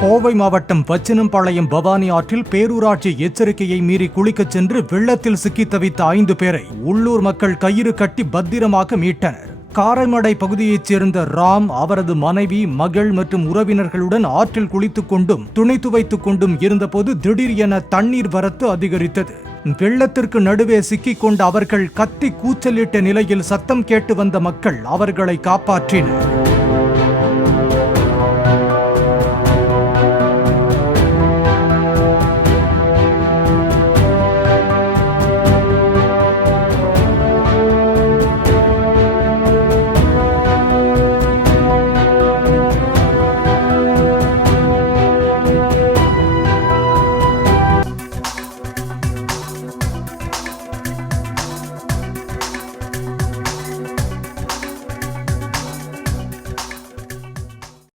கோவை மாவட்டம் பச்சினம்பாளையம் பவானி ஆற்றில் பேரூராட்சி எச்சரிக்கையை மீறி குளிக்கச் சென்று வெள்ளத்தில் சிக்கித் தவித்த 5 பேரை உள்ளூர் மக்கள் கயிறு கட்டி பத்திரமாக மீட்டனர். காரைமடை பகுதியைச் சேர்ந்த ராம், அவரது மனைவி, மகள் மற்றும் உறவினர்களுடன் ஆற்றில் குளித்துக் கொண்டும் துணி துவைத்துக் கொண்டும் இருந்தபோது திடீர் என தண்ணீர் வரத்து அதிகரித்தது. வெள்ளத்திற்கு நடுவே சிக்கிக் கொண்ட அவர்கள் கத்தி கூச்சலிட்ட நிலையில் சத்தம் கேட்டு வந்த மக்கள் அவர்களை காப்பாற்றினர்.